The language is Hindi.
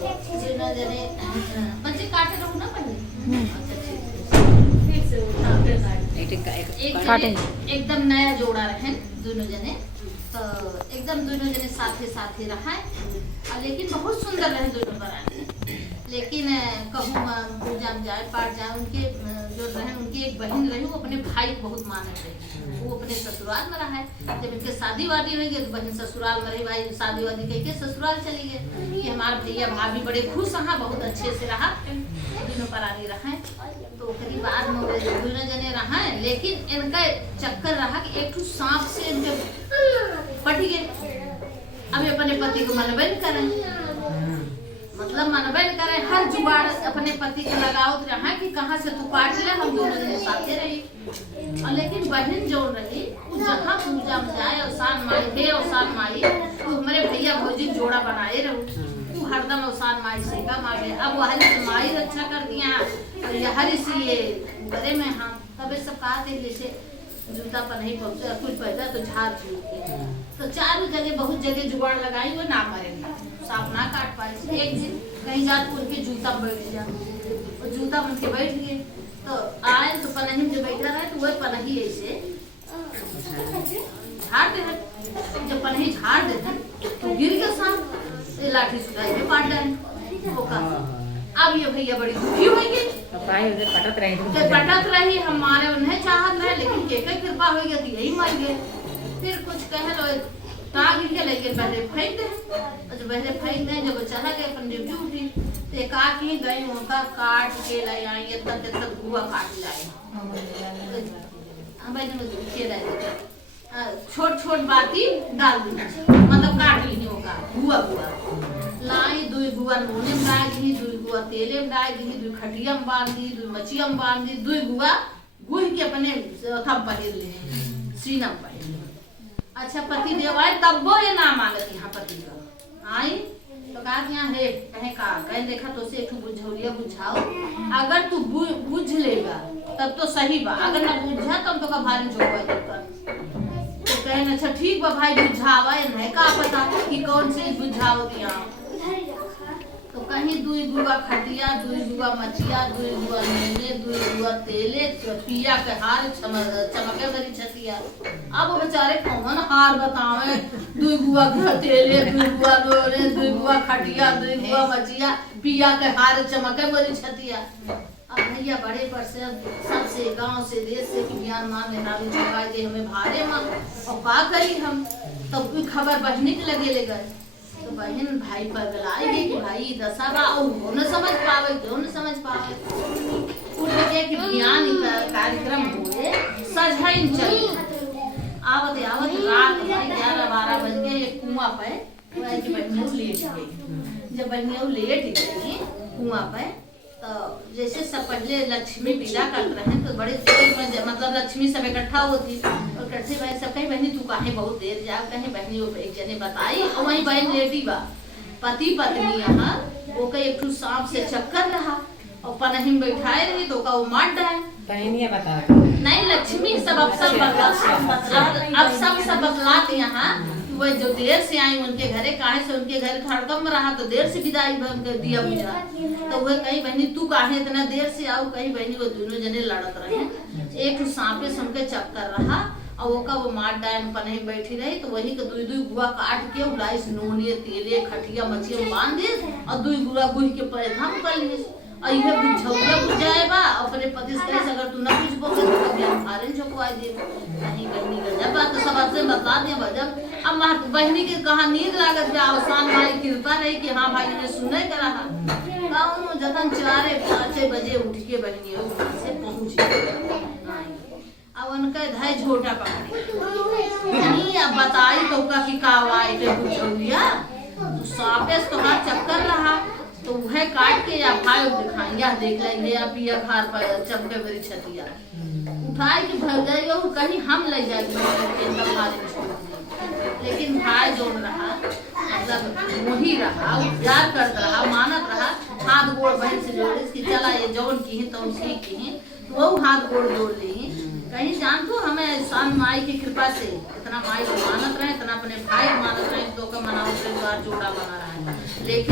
दोनों जने बच्चे काटे रहो ना पहले। अच्छा फिर से एकदम नया जोड़ा रहे दोनों जने, तो एकदम दोनों जने साथे साथे रहा, लेकिन बहुत सुंदर रहे दोनों बरानी। लेकिन कहूँ पूजा में जाए पाठ जाए, उनके जो रहे उनकी एक बहन रही, वो अपने भाई को बहुत मानत रही, वो अपने ससुराल में रहा है। जब इनके शादी वादी हुई तो बहन ससुराल में रही, भाई शादी वादी कह के ससुराल चली गए कि हमारे भैया भाभी बड़े खुश रहा, बहुत अच्छे से रहा, दोनों परानी रहा। तो करीब बाद में दोनों जने रहा, लेकिन इनका चक्कर रहा कि एक सांप से इनके पट गए। अब अपने पति को मनबन करें, मतलब मनबन करें, हर जुगाड़ अपने पति के लगावत रहा कि कहाँ से तू काट ले, हम दोनों जने साथे रही। और लेकिन बहन जो रही वो जहाँ पूजा में जाए औसान माई है, औसान माई तो हमारे भैया भौजी जोड़ा बनाए रहो, तू हरदम औसान माई से का मांगे। अब वह माई रक्षा कर दिया और हर इसी बड़े में हम तबे सब कहा थे जैसे जूता पर नहीं पहुंचा कुछ पैदा तो झाड़ झूठ के, तो चारों जगह बहुत जगह जुगाड़ लगाई, वो ना मरेंगे, सांप ना काट पाए। एक दिन कहीं जाकर उनके जूता में बैठ गया, और जूता में उनके बैठ गए, तो आए तो पनही में जो बैठा रहे तो वह पनही ऐसे झाड़ दे, जब पनही झाड़ देते तो गिर गया सांप, लाठी सुधाई में काट डाले। अब ये भैया बड़ी दुखी हो गई, पटक रही हमारे उन्हें चाहत रहे, लेकिन के कृपा हो गई तो यही मर गए। फिर कुछ कह लो टाँग के लेके पहले फेंक दे, और जब पहले फेंक दे जब चला गए अपन ड्यूटी उठी तो एक ही गई उनका काट के लाई आई, इतना गुआ काट लाई, छोट छोट बाती डाल दी, मतलब काट ली होगा गुआ लाई, दुई गुआ नूने में डाल दी, दुई गुआ तेले में डाल दी, दुई खटिया में बांध दी, दुई मछिया में बांध दी, दुई गुआ गुह के अपने थम पहिर ले, सीना में पहिर ले। अच्छा पति देव आए तब वो ये नाम आगत यहाँ पति का आई तो कहा यहाँ है कहे का कहे देखा तो से एक बुझौलिया बुझाओ, अगर तू बुझ लेगा तब तो सही बा, अगर ना बुझा तब तो का भारी जोगा। तो कहे अच्छा ठीक बा भाई बुझावा, नहीं का पता कि कौन से बुझाओ दिया। तो कहीं दुई गुआ खटिया, दुई गुआ मछिया, दुई गुआ नूने, दुई गुआ तेले, पिया के हार चमके भरी छतिया। अब बेचारे कौन हार बतावे, दुई गुआ तेले, दुई गुआ नूने, दुई गुआ खटिया, दुई गुआ मछिया, पिया के हार चमके भरी छतिया। अब भैया बड़े पर से सबसे गांव से देश से कि ज्ञान मान नेताजी छुपा दे हमें भारे मां, और का करी हम तब कोई खबर बहनी के लगे ले गए। तो बहन भाई पगलाई गई कि भाई दशा बा, और वो न समझ पावे, क्यों न समझ पावे। उठ के कि ज्ञान कार्यक्रम हुए सजहन चली, आवत आवत रात 11-12 बज गए, एक कुआं पे बहनियों लेट गई। जब बहनियों लेट गई कुआं पे, तो जैसे सब पहले लक्ष्मी पूजा करते रहे तो बड़े मतलब लक्ष्मी सब इकट्ठा होती, और इकट्ठे भाई सब कहीं बहनी तू काहे बहुत देर जा, कहीं बहनी एक जने बताई, और वही बहन लेटी बा, पति पत्नी यहाँ वो कहीं एक सांप से चक्कर रहा, और पनही में बैठाए रही तो का वो मार डाले, बहनियां बता नहीं लक्ष्मी सब अब सब बतलाते यहाँ। वो जो देर से आई उनके घरे काहे से उनके घर हड़कम में रहा तो देर से विदाई दिया बुझा, तो वह कहीं बहनी तू काहे इतना देर से आओ, कहीं बहनी वो दोनों जने लड़त रहे, एक सांपे सुन के चक्कर रहा, और वो का वो मार डायन पनही बैठी रही, तो वही के दुई दुई गुआ काट के उलाइस नूने तेले खटिया मछिया बांध दे, और दुई गुआ गुह के पैथम कर ली, और ये बुझौलिया बुझाए बा, अपने पति से कहे अगर तू न बुझबो तो कभी हम फारन झोंकवाई दे। नहीं बहनी का जब बात तो सब आपसे बता दिया बजब। अब बहनी के कहा नींद लागत बा, औसान भाई कृपा रही कि हाँ भाई ने सुने का रहा, कौन जतन 4-5 बजे उठ के बहनी से पहुंच गई। अब उनका धाय झोटा पकड़ी नहीं, अब बताई तो का कि कावाई के बुझौलिया तो सांपे तो हाथ चक्कर रहा, तो वह काट के या भाई दिखाई या देख लेंगे या पिया खार पर चमके मेरी छतिया उठाए कि भग जाएगा वो कहीं हम ले जाएंगे, लेकिन भाई जोड़ रहा मतलब वही रहा, प्यार करता रहा, मानत रहा, हाथ गोड़ बहन से जोड़े कि चला ये जौन की है तो उसी की है, तो वो हाथ गोड़ जोड़ ली। कहीं जान तो हमें शान माई की कृपा से इतना माई को मानत रहे, इतना अपने भाई मानत रहे, तो का मना जोड़ा बना रहा है। लेकिन